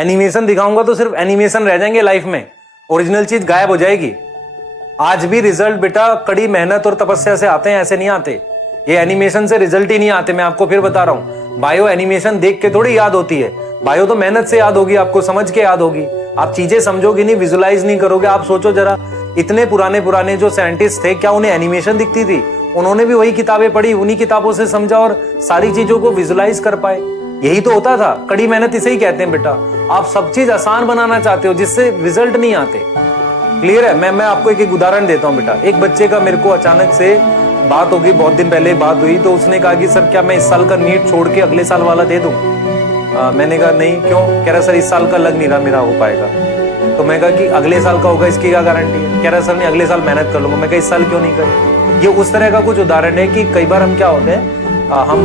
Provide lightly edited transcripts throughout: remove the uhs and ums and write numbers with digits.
Animation दिखाऊंगा तो सिर्फ एनिमेशन रह जाएंगे लाइफ में, ओरिजिनल चीज गायब हो जाएगी। आज भी रिजल्ट बेटा कड़ी मेहनत और तपस्या से आते हैं, ऐसे नहीं आते। ये एनिमेशन से रिजल्ट ही नहीं आते, मैं आपको फिर बता रहा हूं। बायो एनिमेशन देख के थोड़ी याद होती है, बायो तो मेहनत से याद होगी, आपको समझ के याद होगी। आप चीजें समझोगे नहीं, विजुलाइज नहीं करोगे। आप सोचो जरा, इतने पुराने जो साइंटिस्ट थे, क्या उन्हें एनिमेशन दिखती थी? उन्होंने भी वही किताबें पढ़ी, उन्हीं किताबों से समझा और सारी चीजों को विजुलाइज कर पाए। यही तो होता था, कड़ी मेहनत इसे ही कहते हैं बेटा। आप सब चीज आसान बनाना चाहते हो जिससे रिजल्ट नहीं आते। क्लियर है? मैं आपको एक उदाहरण देता हूँ बेटा। एक बच्चे का मेरे को अचानक से बात होगी, बहुत दिन पहले बात हुई, तो उसने कहा कि सर क्या मैं इस साल का नीट छोड़ के अगले साल वाला दे दूं? मैंने कहा नहीं, क्यों? कह रहा सर इस साल का लग नहीं रहा मेरा हो पाएगा। तो मैं कहा कि अगले साल का होगा, इसकी क्या गारंटी है? कह रहा सर नहीं, अगले साल मेहनत कर लूंगा। मैं कहा इस साल क्यों नहीं करें? ये उस तरह का कुछ उदाहरण है कि कई बार हम क्या होते हैं, हम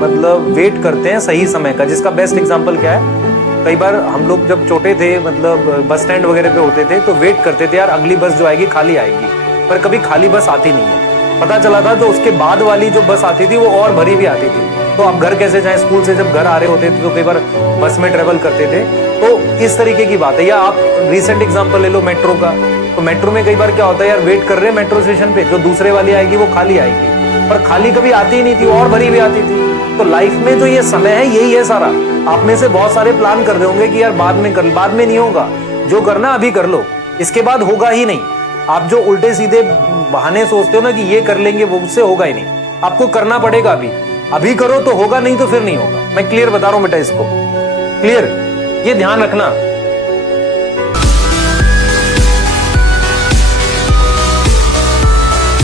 मतलब वेट करते हैं सही समय का। जिसका बेस्ट एग्जांपल क्या है, कई बार हम लोग जब छोटे थे, मतलब बस स्टैंड वगैरह पे होते थे, तो वेट करते थे यार अगली बस जो आएगी खाली आएगी, पर कभी खाली बस आती नहीं है। पता चला था तो उसके बाद वाली जो बस आती थी वो और भरी भी आती थी। तो आप घर कैसे जाएं? स्कूल से जब घर आ रहे होते थे तो कई बार बस में ट्रेवल करते थे। तो इस तरीके की बात है। या आप रिसेंट एग्जांपल ले लो मेट्रो का, तो मेट्रो में कई बार क्या होता है यार, वेट कर रहे हैं मेट्रो स्टेशन पे, जो दूसरे वाली आएगी वो खाली आएगी, पर खाली कभी आती ही नहीं थी, और भरी भी आती थी। तो लाइफ में जो ये समय है यही है सारा। आप में से बहुत सारे प्लान कर रहे होंगे कि यार बाद में कर, बाद में नहीं होगा, जो करना अभी कर लो, इसके बाद होगा ही नहीं। आप जो उल्टे सीधे बहाने सोचते हो ना कि ये कर लेंगे, वो उससे होगा ही नहीं। आपको करना पड़ेगा अभी करो तो होगा, नहीं तो फिर नहीं होगा। मैं क्लियर बता रहा हूं बेटा इसको, क्लियर? ये ध्यान रखना।